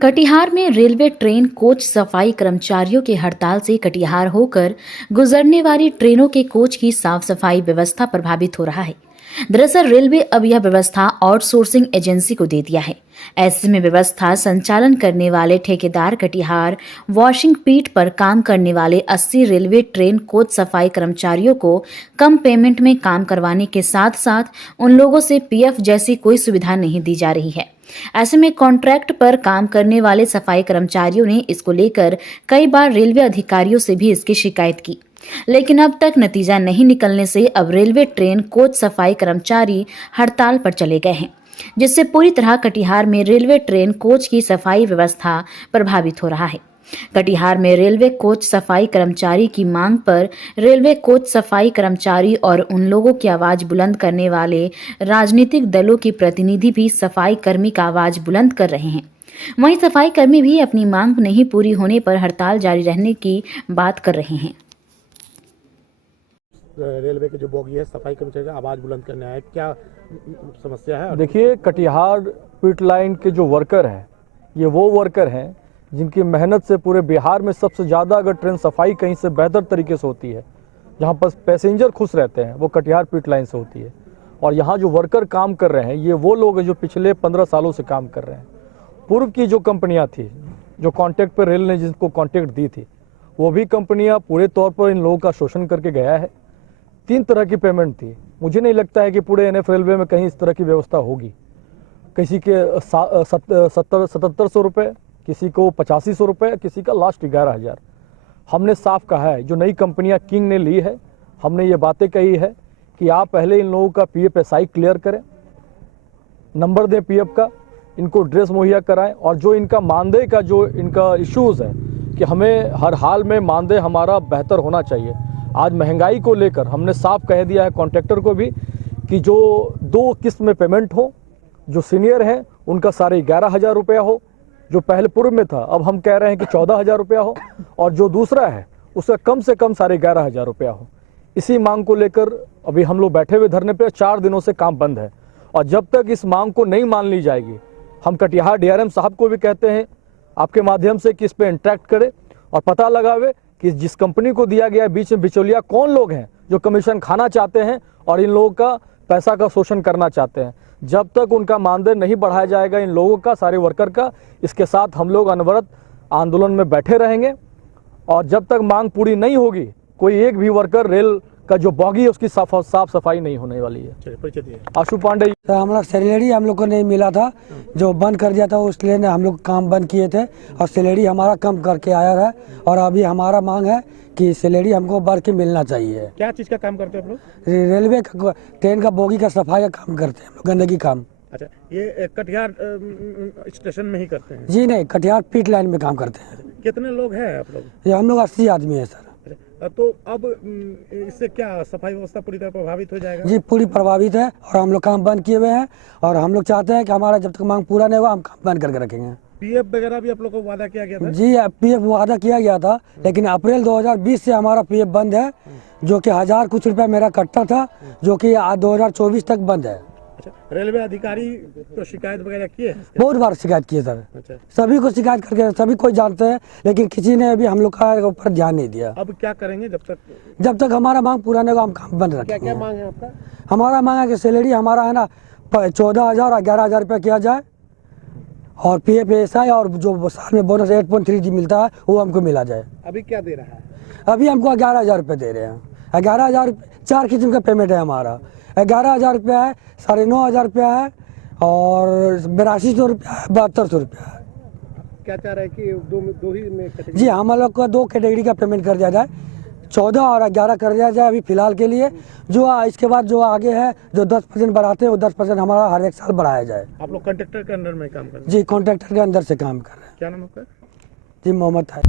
कटिहार में railway train coach सफाई कर्मचारियों के हड़ताल से कटिहार होकर गुजरने वाली ट्रेनों के कोच की साफ सफाई व्यवस्था प्रभावित हो रहा है। दरअसल रेलवे अब यह व्यवस्था आउटसोर्सिंग एजेंसी को दे दिया है। ऐसे में व्यवस्था संचालन करने वाले ठेकेदार कटिहार वॉशिंग पीट पर काम करने वाले 80 रेलवे ट्रेन कोच सफाई कर्मचारियों को कम पेमेंट में काम करवाने के साथ साथ उन लोगों से पीएफ जैसी कोई सुविधा नहीं दी जा रही है। ऐसे में कॉन्ट्रैक्ट पर काम करने वाले सफाई कर्मचारियों ने इसको लेकर कई बार रेलवे अधिकारियों से भी इसकी शिकायत की, लेकिन अब तक नतीजा नहीं निकलने से अब रेलवे ट्रेन कोच सफाई कर्मचारी हड़ताल पर चले गए हैं, जिससे पूरी तरह कटिहार में रेलवे ट्रेन कोच की सफाई व्यवस्था प्रभावित हो रहा है। कटिहार में रेलवे कोच सफाई कर्मचारी की मांग पर रेलवे कोच सफाई कर्मचारी और उन लोगों की आवाज बुलंद करने वाले राजनीतिक दलों के प्रतिनिधि भी सफाई कर्मी का आवाज बुलंद कर रहे हैं। वहीं सफाई कर्मी भी अपनी मांग नहीं पूरी होने पर हड़ताल जारी रहने की बात कर रहे हैं। रेलवे के जो बोगी है सफाई कर्मचारी का आवाज बुलंद करने आए, क्या समस्या है? देखिए, कटिहार पिट लाइन के जो वर्कर हैं, ये वो वर्कर हैं जिनकी मेहनत से पूरे बिहार में सबसे ज़्यादा अगर ट्रेन सफाई कहीं से बेहतर तरीके से होती है, जहाँ पर पैसेंजर खुश रहते हैं, वो कटिहार पिट लाइन से होती है। और यहाँ जो वर्कर काम कर रहे हैं, ये वो लोग हैं जो पिछले 15 सालों से काम कर रहे हैं। पूर्व की जो कंपनियाँ थी, जो कॉन्ट्रैक्ट पर रेल ने जिनको कॉन्ट्रैक्ट दी थी, वो भी कंपनियाँ पूरे तौर पर इन लोगों का शोषण करके गया है। 3 तरह की पेमेंट थी। मुझे नहीं लगता है कि पूरे एनएफ रेलवे में कहीं इस तरह की व्यवस्था होगी। किसी के 7700 रुपये, किसी को 8500 रुपये, किसी का लास्ट 11,000। हमने साफ कहा है, जो नई कंपनियां किंग ने ली है, हमने ये बातें कही है कि आप पहले इन लोगों का पीएफ एसआई क्लियर करें, नंबर दें पीएफ का, इनको ड्रेस मुहैया कराएं, और जो इनका मानदेय का जो इनका इश्यूज़ है कि हमें हर हाल में मानदेय हमारा बेहतर होना चाहिए। आज महंगाई को लेकर हमने साफ कह दिया है कॉन्ट्रैक्टर को भी कि जो 2 किस्त में पेमेंट हो, जो सीनियर हैं उनका साढ़े 11,000 रुपया हो, जो पहले पूर्व में था अब हम कह रहे हैं कि 14,000 रुपया हो, और जो दूसरा है उसका कम से कम साढ़े 11,000 रुपया हो। इसी मांग को लेकर अभी हम लोग बैठे हुए धरने पे 4 दिनों से काम बंद है, और जब तक इस मांग को नहीं मान ली जाएगी, हम कटिहार डीआरएम साहब को भी कहते हैं आपके माध्यम से कि इस पे इंटरेक्ट करे और पता लगावे कि जिस कंपनी को दिया गया बीच में बिचौलिया कौन लोग हैं जो कमीशन खाना चाहते हैं और इन लोगों का पैसा का शोषण करना चाहते हैं। जब तक उनका मानदेय नहीं बढ़ाया जाएगा इन लोगों का, सारे वर्कर का, इसके साथ हम लोग अनवरत आंदोलन में बैठे रहेंगे। और जब तक मांग पूरी नहीं होगी, कोई एक भी वर्कर रेल का जो बॉगी है उसकी साफ सफाई नहीं होने वाली है। आशु पांडे। हमारा सैलरी हम लोग को नहीं मिला था, जो बंद कर दिया था उसलिए हम लोग काम बंद किए थे, और सैलरी हमारा कम करके आया है। और अभी हमारा मांग है कि सैलरी हमको बढ़ के मिलना चाहिए। क्या चीज़ का काम करते हैं आप लोग? रेलवे का ट्रेन का बोगी का सफाई का काम करते हैं हम लोग, गंदगी काम। अच्छा, ये कटिहार स्टेशन में ही करते हैं? जी नहीं, कटिहार पिट लाइन में काम करते हैं। कितने लोग हैं आप लोग? ये हम लोग 80 आदमी है सर। तो अब इससे क्या सफाई व्यवस्था पूरी तरह प्रभावित हो जाएगा? जी पूरी प्रभावित है, और हम लोग काम बंद किए हुए हैं, और हम लोग चाहते हैं कि हमारा जब तक मांग पूरा नहीं हुआ हम काम बंद करके रखेंगे। पीएफ वगैरह भी आप लोग को वादा किया गया था? जी पीएफ वादा किया गया था, लेकिन अप्रैल 2020 से हमारा पीएफ बंद है, जो कि 1000 कुछ रुपया मेरा कटता था, जो कि 2024 तक बंद है। अच्छा, रेलवे अधिकारी तो शिकायत वगैरह किए? बहुत बार शिकायत किए सर। अच्छा, सभी को शिकायत करके सभी कोई जानते हैं, लेकिन किसी ने अभी हम लोग का ऊपर ध्यान नहीं दिया। अब क्या करेंगे जब तक हमारा मांग पूरा नहीं होगा हम काम बंद रखेंगे। क्या मांग है आपका? हमारा मांग है कि सैलरी हमारा है ना 14,000 और 11,000 रुपया किया जाए, और पीएफ एसआई और जो साल में बोनस 8.3G मिलता है वो हमको मिला जाए। अभी क्या दे रहा है? अभी हमको 11,000 रुपये दे रहे हैं। 11,000 4 किस्म का पेमेंट है हमारा। 11,000 रुपया है, 9,500 रुपया है, और 8200 रुपया है, 7200 रुपया है। क्या चाह रहे हैं कि दो ही में? जी हम लोग को 2 कैटेगरी का पेमेंट कर दिया जाए, 14 और 11 कर दिया जाए अभी फिलहाल के लिए। जो इसके बाद जो आगे है, जो 10% बढ़ाते हैं वो 10% हमारा हर एक साल बढ़ाया जाए। आप लोग कॉन्ट्रैक्टर के अंडर में काम कर रहे हैं? जी कॉन्ट्रैक्टर के अंदर से काम कर रहे हैं। क्या नाम आपका? जी मोहम्मद है।